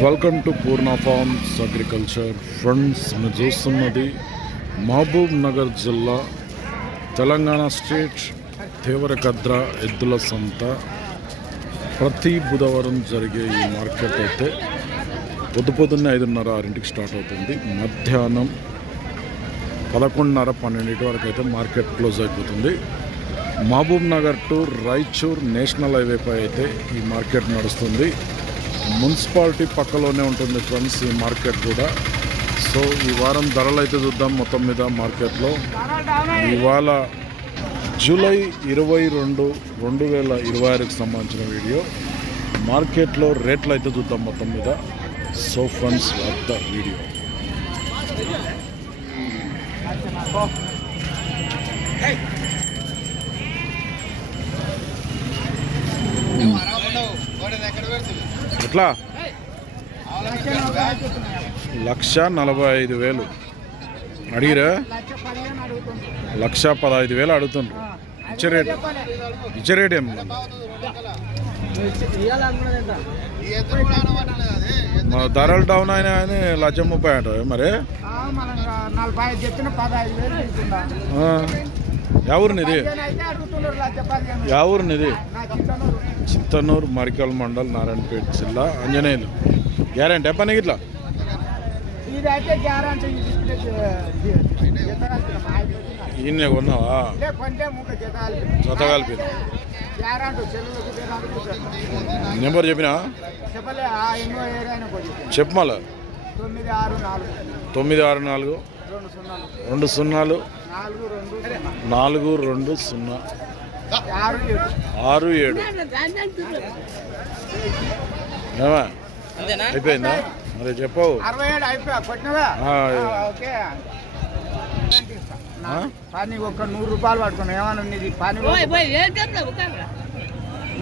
Welcome to Purna forms agriculture. Friends, మీరు చూస్తున్నది మహబూబ్ నగర్ జిల్లా, తెలంగాణ స్టేట్ దేవరకద్ర ఎద్దుల సంత. ప్రతి బుధవారం జరిగే ఈ మార్కెట్ అయితే పొద్దున్నే 5:30-6 స్టార్ట్ అవుతుంది. మధ్యాహ్నం 11:30-12 వరకు అయితే మార్కెట్ క్లోజ్ అయిపోతుంది. మహబూబ్ నగర్ టు రాయచూర్ నేషనల్ హైవేపై అయితే ఈ మార్కెట్ నడుస్తుంది. మున్సిపాలిటీ పక్కలోనే ఉంటుంది ఫ్రెండ్స్ ఈ మార్కెట్ కూడా. సో ఈ వారం ధరలు అయితే చూద్దాం. మొత్తం మీద మార్కెట్లో ఇవాళ జూలై 22, 2026కి సంబంధించిన వీడియో. మార్కెట్లో రేట్లు అయితే చూద్దాం మొత్తం మీద. So friends, watch the video. ఎట్లా 1,45,000 అడిగిరా? 1,15,000 అడుగుతుండ్రు. ఇచ్చే రేట్ ఏం ధరలు డౌన్ అయినా అని 1,30,000 అంటారు. మరి ఎవరినిది? ఎవరినిది? చిత్తనూరు, మరికల్ మండల్, నారాయణపేట జిల్లా, ఆంజనేయులు. గ్యారంటీ పనికి ఇట్లా ఈయన కొన్నావా? జత కలిపి నెంబర్ చెప్పినా చెప్పు. మళ్ళా 964 20 420 67. ఏమా అయిపోయిందా? మరి చెప్పవు. ఒక్క 100 రూపాయలు పట్టుకున్నా. ఏమన్నా పని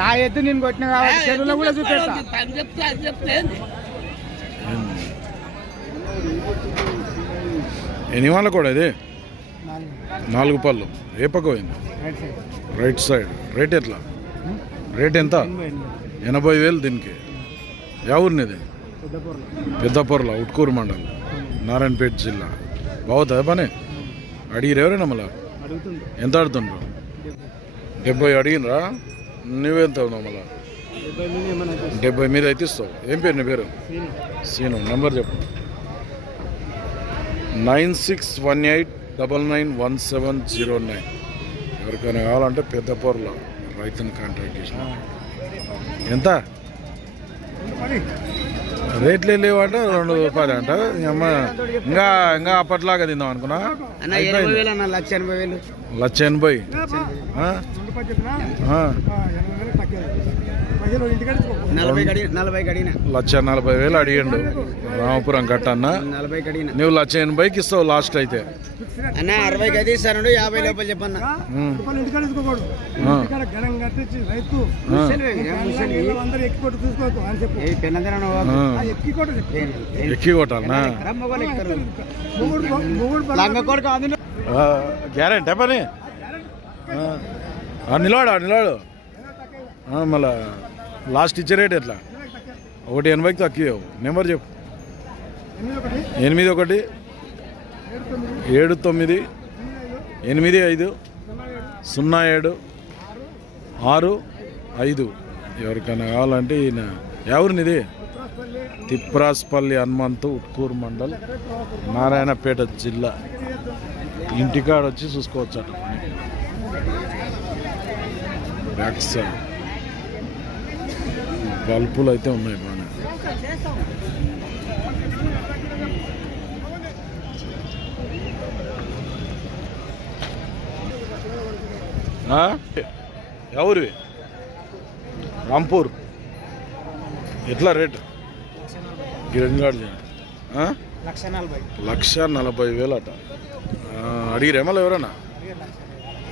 నా ఎద్దు నేను కొట్టిన కాబట్టి చెరువులో కూడా చూపిస్తా. ఎన్ని వాళ్ళ కూడా ఇది 4 పళ్ళు. ఏ పక్క పోయింది? Right side. రేట్ ఎట్లా? రేట్ ఎంత? 80,000 దీనికి. ఎవరినిది? పెద్దపొర్ల, ఉట్కూరు మండలం, నారాయణపేట జిల్లా. బాగుతుందా పని? అడిగిరు ఎవరైనా? మళ్ళా ఎంత అడుగుతుండ్రు? 70 అడిగినరా? నువ్వెంత ఉన్నావు? మళ్ళా 70 మీద అయితే ఇస్తావు. ఏం పేరు నీ పేరు? సీను. నెంబర్ చెప్పు. 9618991709. ఎవరికైనా కావాలంటే పెద్దపొర్ల రైతుని కాంటాక్ట్ చేసిన. ఎంత రేట్లు లేవంట? 2 రూపాయలు అంట. ఇంకా అప్పట్లాగా తిందాం అనుకున్నా. 1,80,000. 1,40,000 అడిగిండు రామపురం కట్టన్న. నువ్వు 1,80,000కి ఇస్తావు లాస్ట్ అయితే. అన్న 60కి అది ఇస్తాను. 50 లోపల చెప్పన్నా. ఎక్కి కొట్టాలనా? గ్యారెంటీ పని. నిలవాడు. మళ్ళా లాస్ట్ ఇచ్చే రేట్ ఎట్లా? 1,80కి తక్కువ. నెంబర్ చెప్పు. 81 79 85 07 65. ఎవరికైనా కావాలంటే ఈయన ఎవరినిది? తిప్రాస్పల్లి హనుమంతు, ఉట్కూరు మండల్, నారాయణపేట జిల్లా. ఇంటికాడ వచ్చి చూసుకోవచ్చు అట. బ్యాక్ సైడ్ బల్బులు అయితే ఉన్నాయి బాగా. ఎవరివి? రాంపూర్. ఎట్లా రేట్? గిరంగాడు 1,40,000 అట. అడిగిరేమో ఎవరన్నా?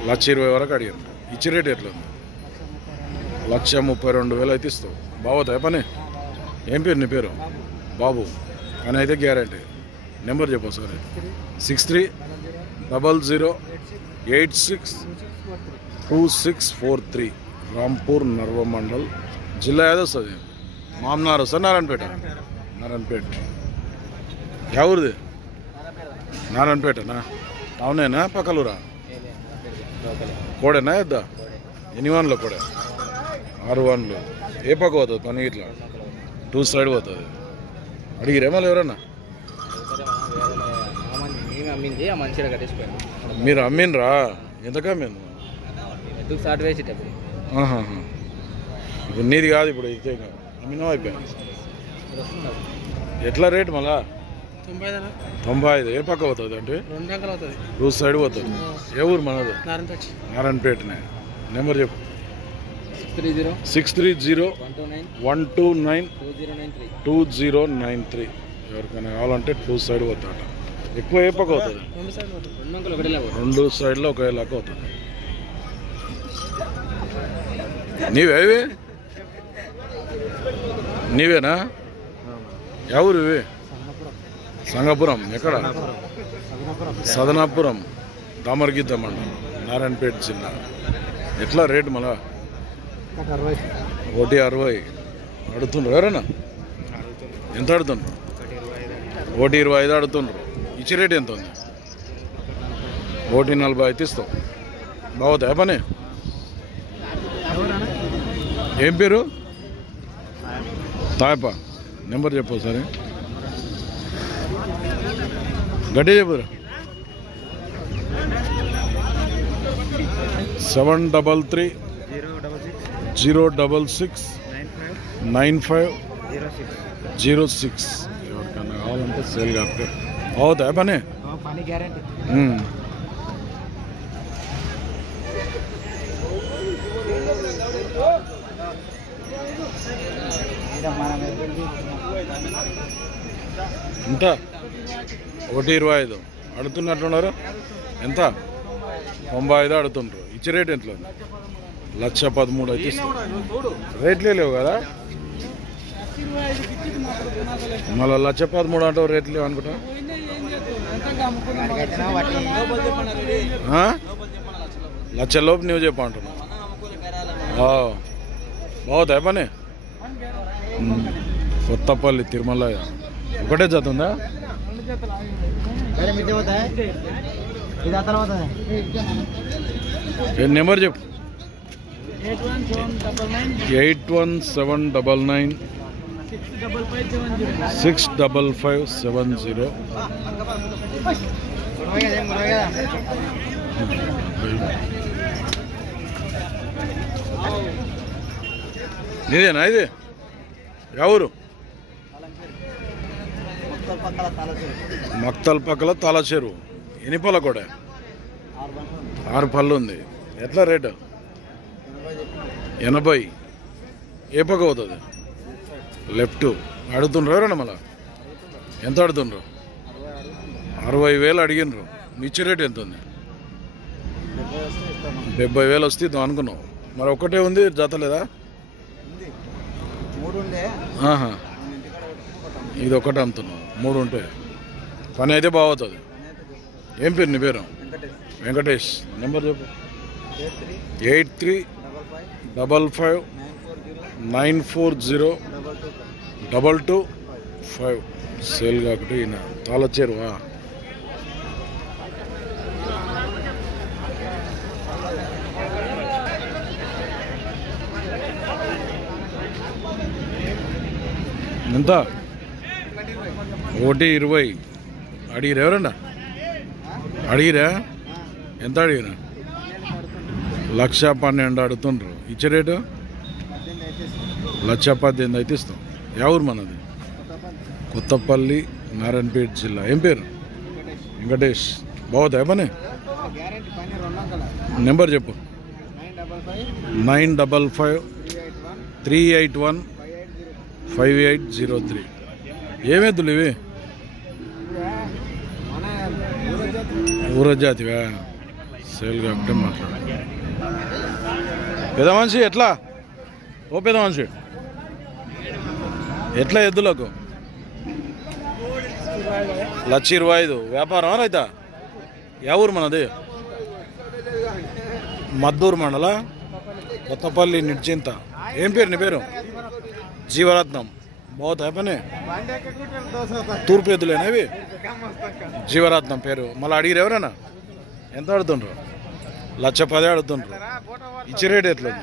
1,20,000 వరకు అడిగారు. ఇచ్చే రేట్ ఎట్లా? 1,32,000 అయితే ఇస్తావు. బాగుతాయి పని. ఏం పేరు నీ పేరు? బాబు అని అయితే గ్యారంటీ. నెంబర్ చెప్పు సార్. 6300862643. రాంపూర్ నర్వ మండల్ జిల్లా ఏదో వస్తుంది? మామనారు సార్ నారాయణపేట నారాయణపేట ఎవరిది నారాయణపేటనా టౌనేనా పక్కలూరా కోడేనా ఎద్దా ఎన్ని వన్లో కోడే 6 వన్లు ఏ పక్క పోతుంది పని ఇట్లా 2 సైడ్ పోతుంది అడిగిరేమో ఎవరన్నా అమ్మింది ఆ మంచిగా కట్టేసిపోయాను మీరు అమ్మినరా ఎంతకా మేము ఎందుకు షార్ట్ వేసేటప్పుడు ఇప్పుడు నీది కాదు ఇప్పుడు అయితే అమ్మినా అయిపోయాను ఎట్లా రేట్ మళ్ళా 95 ఏ పక్క పోతుంది అంటే 2 రకాలు అవుతుంది 2 సైడ్ పోతుంది ఏ ఊరు మనది నారాయణపేట నారాయణపేటనే నెంబర్ చెప్పు 630 630 2093 ఎవరికైనా కావాలంటే 2 సైడ్ పోతాడ ఎక్కువ ఏ పక్క అవుతుంది 2 సైడ్లో ఒకేలాగా అవుతుంది నీవేవి నీవేనా ఎవరు ఇవి సంగపురం ఎక్కడ సదనాపురం దామరగిద్ద మండలం నారాయణపేట జిల్లా ఎట్లా రేటు మళ్ళా 160 అడుగుతుండ్రు ఎవరైనా ఎంత అడుగుతుండ్రు 125 అడుగుతుండ్రు ఇచ్చే రేట్ ఎంత ఉంది 140 అయితే ఇస్తాం బాగుతాయి పని ఏం పేరు తాయప నెంబర్ చెప్పు సరే గట్టి చెప్పురా 733 066 9506 ఎవరికన్నా కావాలంటే సేల్ కాకపోతే అవుతాయి పని పని గ్యారంటీ ఎంత 125 అడుగుతున్నట్టున్నారు ఎంత 95 అడుగుతుండ్రు ఇచ్చే రేట్ ఎంత 113 అయితే ఇస్తాం రేట్లే లేవు కదా మళ్ళీ 113 అంటావు రేట్లు లేవు అనుకుంటా లక్ష లోపు నువ్వు చెప్ప అంటున్నావు బాగుతాయి పని కొత్తపల్లి తిరుమల ఒకటే జత ఉందా నెంబర్ చెప్పు 817999 65570 ఇదేనా ఇది ఎవరు మక్తల్ పక్కల తలచెరువు ఎన్ని పళ్ళ కూడా 6 పళ్ళు ఉంది ఎట్లా రేటు 80 ఏ పక్క అవుతుంది లెఫ్ట్ అడుగుతుండ్రు ఎవరన్నా మళ్ళా ఎంత అడుగుతుండ్రు 60,000 అడిగినరు మిర్చి రేట్ ఎంత ఉంది 70,000 వస్తే ఇద్దాం అనుకున్నావు మరి ఒక్కటే ఉంది జత లేదా ఇది ఒకటే అమ్ముతున్నావు 3 ఉంటే పని అయితే బాగుతుంది ఏం పేరు నీ పేరు వెంకటేష్ నెంబర్ చెప్పు 8355940225 సేల్ కాకుండా ఈయన తాళచేరువా ఎంత 120 అడిగిరా ఎవరన్నా అడిగిరా ఎంత అడిగిరా 112 అడుగుతుండ్రు ఇచ్చే రేటు 118 అయితే ఇస్తాం ఎవరు మనది కొత్తపల్లి నారాయణపేట జిల్లా ఏం పేరు వెంకటేష్ బాగుతాయి పని నెంబర్ చెప్పు 9553815803 ఏమేద్దులు ఇవి ఊరజాతివా సేల్ కాబట్టి మాట్లాడు పెద్ద మనిషి ఎట్లా ఓ పెద్ద మనిషి ఎట్లా ఎద్దులకు 125 వ్యాపారం రైతా ఎవరు మనది మద్దూరు మండల కొత్తపల్లి నిడ్చింత ఏం పేరు నీ పేరు జీవరత్నం बहुत है పని తూర్పు ఎద్దులేనా ఇవి జీవరత్నం పేరు మళ్ళీ అడిగిరు ఎవరన్నా ఎంత అడుగుతుండ్రు 1,10,000 అడుగుతుండ్రు ఇచ్చి రేట్ ఎట్లుంది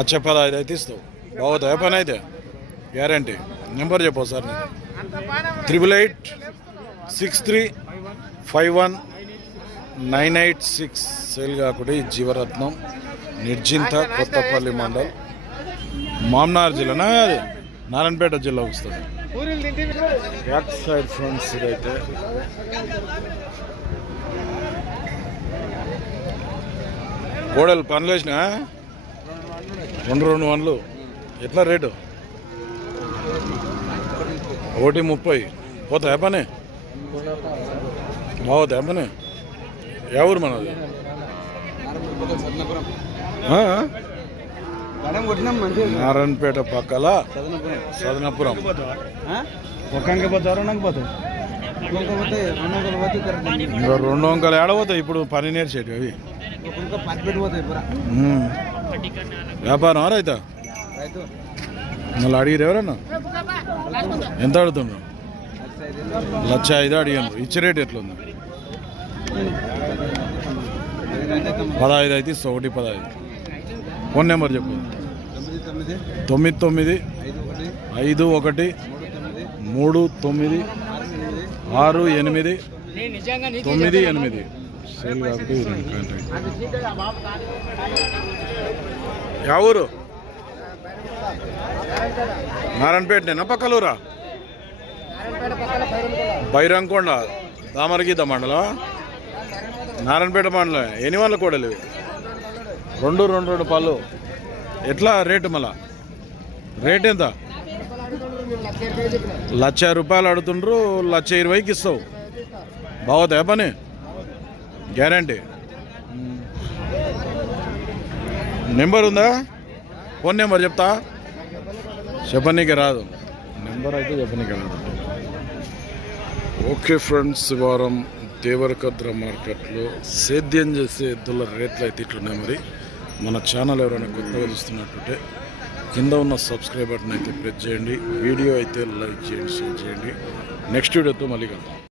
1,15,000 అయితే ఇస్తావు బాగుతా ఏ పని అయితే గ్యారంటీ నెంబర్ చెప్పు సార్ నేను 88635198 సేల్ కాకుండా ఈ జీవరత్నం నిర్జింత కొత్తపల్లి మండల్ మామ్నార్ జిల్లానా అది నారాయణపేట జిల్లా వస్తుంది బ్యాక్ సైడ్ ఫ్రంట్స్ ఇదైతే గోడలు పనులు వేసినా 2 వన్లు ఎట్లా రేటు 1,30 పోతాయా పని బాగుతాయా పని ఎవరు మనది నారాయణపేట పక్కల సదనపురం ఒక్కంగా పోతారు నాకు పోతాయి ఇంకా 2 అంకలు ఏడబోతాయి ఇప్పుడు పని నేర్చేటి అవి వ్యాపారం రైతా మళ్ళీ అడిగిరు ఎవరన్నా ఎంత అడుగుతున్నారు 1,05,000 అడిగాను ఇచ్చే రేట్ ఎట్లుంది 15 అయితే ఇస్తా 1,15 ఫోన్ నెంబర్ చెప్పు 9931396898 సేల్ కాబట్టి కాంటాక్ట్ యా ఊరు నారాయణపేటనేనా పక్కలూరా బైరంకొండ దామరగీత మండలం నారాయణపేట మండలం ఎన్ని వాళ్ళ కోడలు ఇవి 2 పళ్ళు ఎట్లా రేటు మళ్ళా రేట్ ఎంత 1,00,000 రూపాయలు అడుగుతుండ్రు 1,20,000కి ఇస్తావు బాగుతాయా పని గ్యారంటీ నెంబర్ ఉందా ఫోన్ నెంబర్ చెప్తా చెప్పనీకి రాదు నెంబర్ అయితే చెప్పనీకి రాదు ఓకే ఫ్రెండ్స్ వారం దేవరకద్ర మార్కెట్లో సేద్యం చేసే ఎద్దుల రేట్లు అయితే ఇట్లున్నాయి మరి మన ఛానల్ ఎవరైనా కొత్తగా చూస్తున్నట్టుంటే కింద ఉన్న సబ్స్క్రైబ్ బటన్ అయితే ప్రెస్ చేయండి వీడియో అయితే లైక్ చేయండి షేర్ చేయండి నెక్స్ట్ వీడియోతో మళ్ళీ కలుద్దాం